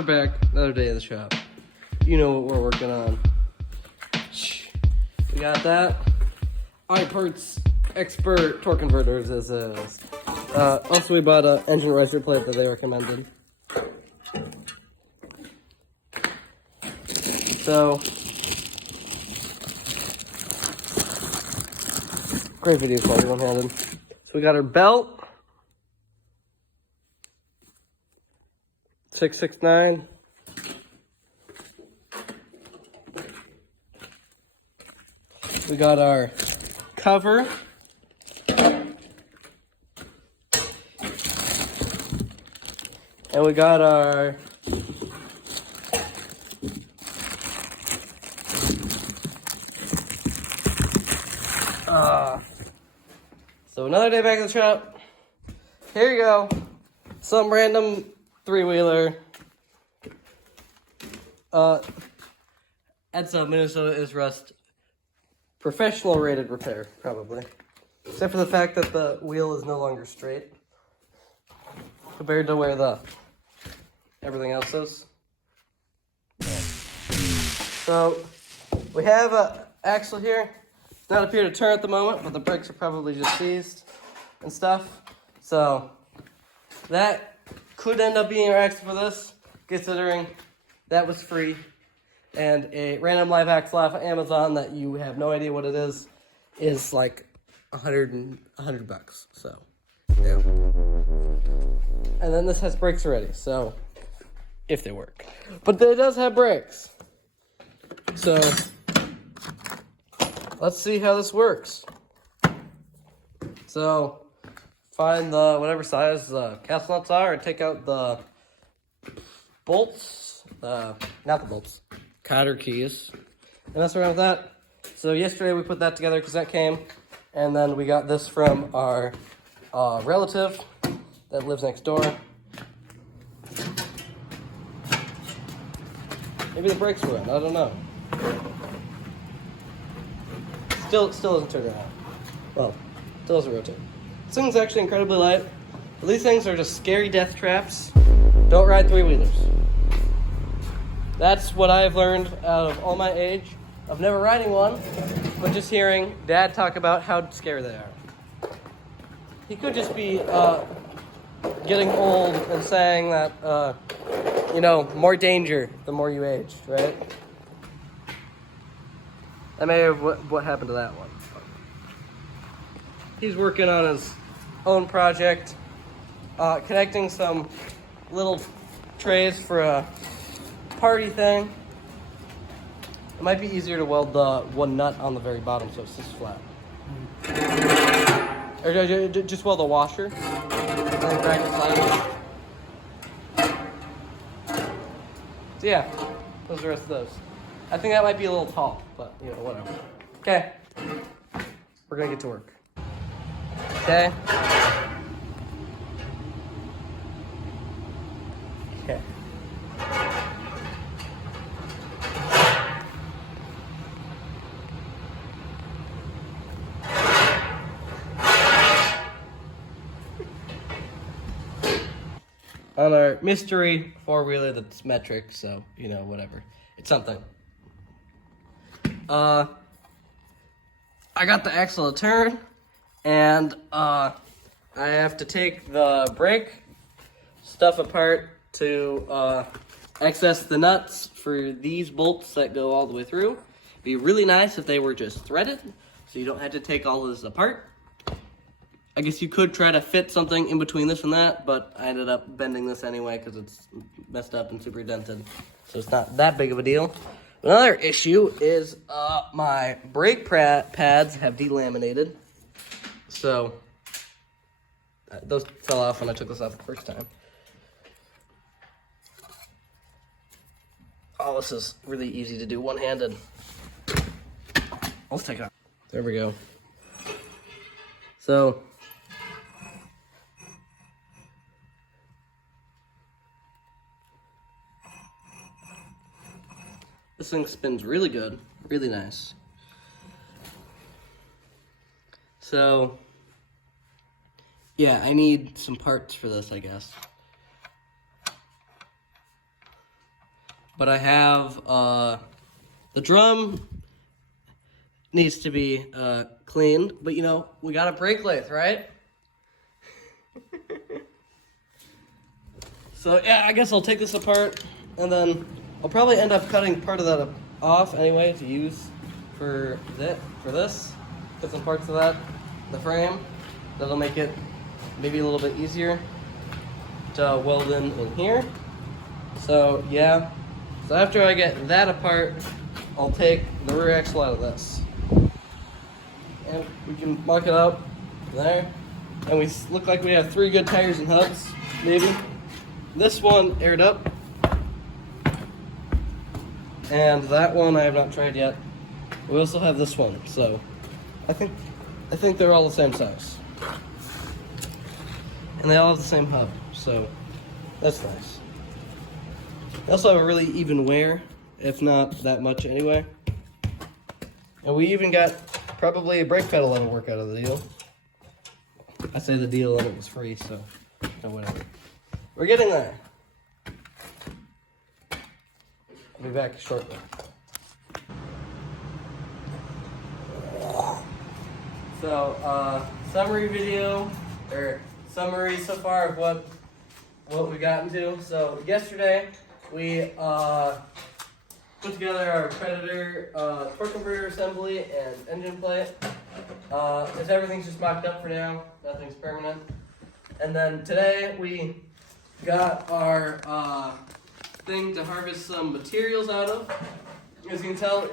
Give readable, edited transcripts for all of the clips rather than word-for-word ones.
we're back. Another day of the shop. You know what we're working on. We got that. iParts Expert torque converters. This is. Also, we bought an engine riser plate that they recommended. So, great video quality, one-handed. So we got our belt. 669. We got our cover. And we got our so another day back in the shop. Here you go. Some random three-wheeler. That's a Minnesota is Rust professional rated repair, probably. Except for the fact that the wheel is no longer straight compared to where the everything else is. So we have a axle here. It's not appear to turn at the moment, but the brakes are probably just seized and stuff. So that could end up being our axle for this, considering that was free. And a random live axle off of Amazon that you have no idea what it is like $100 bucks. So yeah. And then this has brakes already, so if they work. But it does have brakes. So let's see how this works. So find the whatever size the castle nuts are and take out the bolts, not the bolts, cotter keys, and mess around with that. So yesterday we put that together because that came, and then we got this from our relative that lives next door. Maybe the brakes were in, I don't know. Still doesn't turn around. Well, still doesn't rotate. This thing's actually incredibly light. But these things are just scary death traps. Don't ride three-wheelers. That's what I've learned out of all my age of never riding one, but just hearing Dad talk about how scary they are. He could just be getting old and saying that, more danger the more you age, right? That may have what happened to that one. He's working on his own project, connecting some little trays for a party thing. It might be easier to weld the one nut on the very bottom so it's just flat. Or just weld the washer and then drag the side. So yeah, those are the rest of those. I think that might be a little tall, but whatever. Okay, we're gonna get to work. Okay. Okay. On our mystery four-wheeler that's metric, so, whatever. It's something. I got the axle to turn, and I have to take the brake stuff apart to access the nuts for these bolts that go all the way through. It'd be really nice if they were just threaded, so you don't have to take all of this apart. I guess you could try to fit something in between this and that, but I ended up bending this anyway because it's messed up and super dented. So it's not that big of a deal. Another issue is my brake pads have delaminated. So those fell off when I took this off the first time. Oh, this is really easy to do one-handed. Let's take it out. There we go. So this thing spins really good, really nice. So yeah, I need some parts for this, I guess. but I have the drum needs to be cleaned, but you know, we got a brake lathe, right? So yeah, I guess I'll take this apart, and then I'll probably end up cutting part of that off anyway to use for this. Put some parts of that, the frame. That'll make it maybe a little bit easier to weld in here. So yeah, so after I get that apart, I'll take the rear axle out of this. And we can mark it out there. And we look like we have 3 good tires and hubs, maybe. This one aired up. And that one I have not tried yet. We also have this one, so I think they're all the same size. And they all have the same hub, so that's nice. They also have a really even wear, if not that much anyway. And we even got probably a brake pedal that'll work out of the deal. I say the deal and it was free, so whatever. We're getting there. I'll be back shortly. So, summary video, or summary so far of what we got into. So yesterday we put together our Predator torque converter assembly and engine plate. Everything's just mocked up for now, nothing's permanent. And then today we got our thing to harvest some materials out of. As you can tell,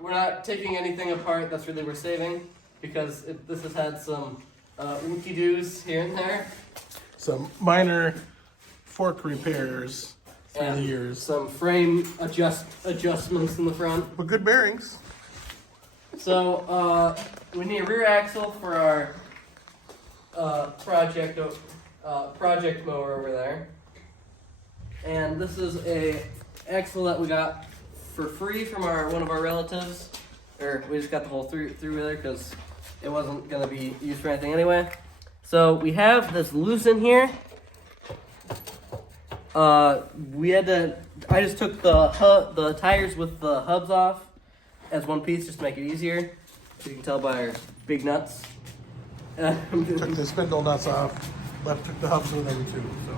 we're not taking anything apart. That's really we're saving, because this has had some ookie-doos here and there. Some minor fork repairs through the years. Some frame adjustments in the front. But good bearings. So we need a rear axle for our project mower over there. And this is a axle that we got for free from one of our relatives. Or we just got the whole three-wheeler because it wasn't going to be used for anything anyway. So we have this loose in here. I just took the tires with the hubs off as one piece just to make it easier. So you can tell by our big nuts. Took the spindle nuts off, took the hubs with them too. So.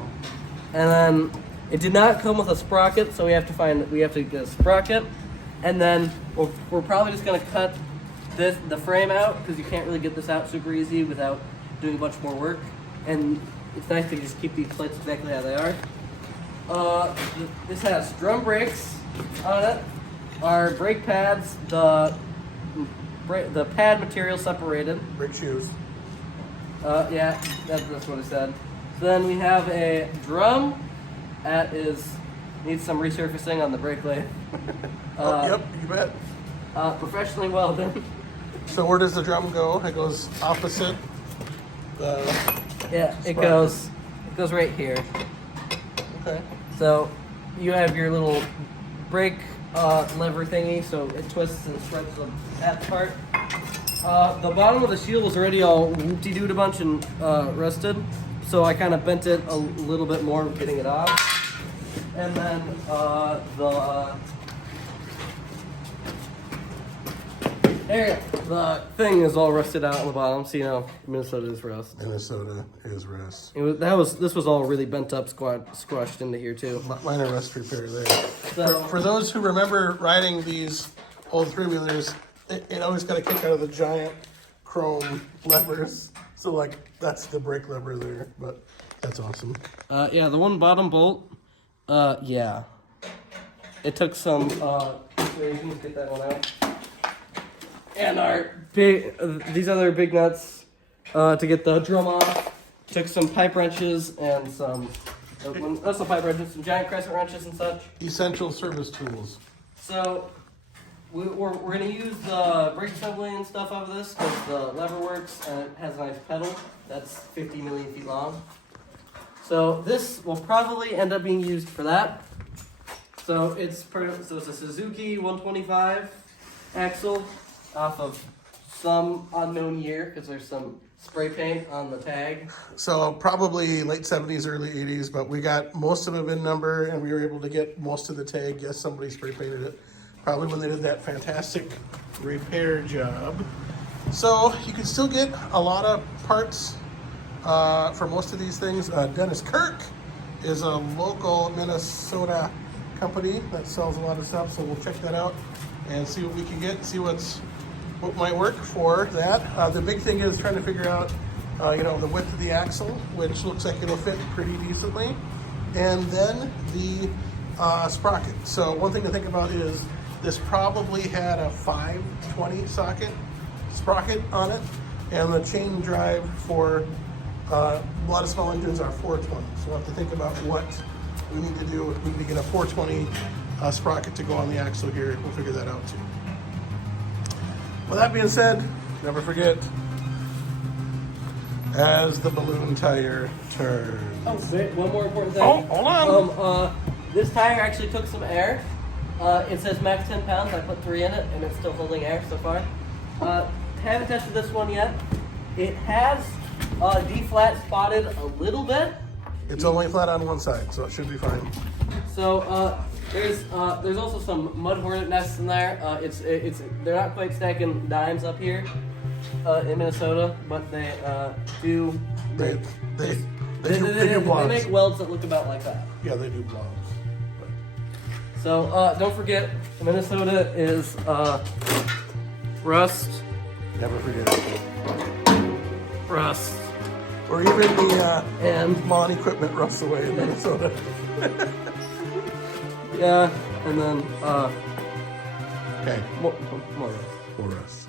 And then it did not come with a sprocket, so we have to get a sprocket. And then we're probably just gonna cut the frame out, because you can't really get this out super easy without doing a bunch more work. And it's nice to just keep these plates exactly how they are. This has drum brakes on it, our brake pads, the pad material separated. Brake shoes. Yeah, that's what it said. So then we have a drum that needs some resurfacing on the brake lathe. Yep, you bet. Professionally welded. So where does the drum go? It goes opposite the Yeah, it sprocket. goes right here. Okay. So you have your little brake lever thingy, so it twists and spreads that part. The bottom of the shield was already all whoop-de-doo a bunch and rusted, so I kind of bent it a little bit more getting it off. And then the thing is all rusted out on the bottom, so you know Minnesota is rust. Minnesota is rust. This was all really bent up, squashed into here too. Minor rust repair there. So, For those who remember riding these old three-wheelers, it always got a kick out of the giant chrome levers. So like that's the brake lever there, but that's awesome. yeah, the one bottom bolt, yeah. It took some persuasion to get that one out. And these other big nuts to get the drum off. Took some pipe wrenches and some giant crescent wrenches and such. Essential service tools. So we're gonna use the brake assembly and stuff out of this because the lever works and it has a nice pedal that's 50 million feet long. So this will probably end up being used for that. So it's a Suzuki 125 axle off of some unknown year, because there's some spray paint on the tag. So probably late 70s, early 80s, but we got most of them in number and we were able to get most of the tag. Yes, somebody spray painted it. Probably when they did that fantastic repair job. So you can still get a lot of parts for most of these things. Dennis Kirk is a local Minnesota company that sells a lot of stuff, so we'll check that out and see what we can get, see what might work for that. The big thing is trying to figure out, the width of the axle, which looks like it'll fit pretty decently, and then the sprocket. So one thing to think about is this probably had a 520 socket sprocket on it, and the chain drive for a lot of small engines are 420. So we'll have to think about what we need to do. We need to get a 420 sprocket to go on the axle here. We'll figure that out too. With that being said, never forget, as the balloon tire turns. Oh, wait, one more important thing. Oh, hold on. This tire actually took some air. It says max 10 pounds. I put 3 in it, and it's still holding air so far. Haven't tested this one yet. It has D-flat spotted a little bit. It's only flat on one side, so it should be fine. So there's also some mud hornet nests in there. They're not quite stacking dimes up here in Minnesota, but they do. They They make welds that look about like that. Yeah, they do blobs. So don't forget, Minnesota is rust. Never forget it. Rust. Or even the And lawn equipment rusts away in Minnesota. yeah, and then Okay. more rust. More rust.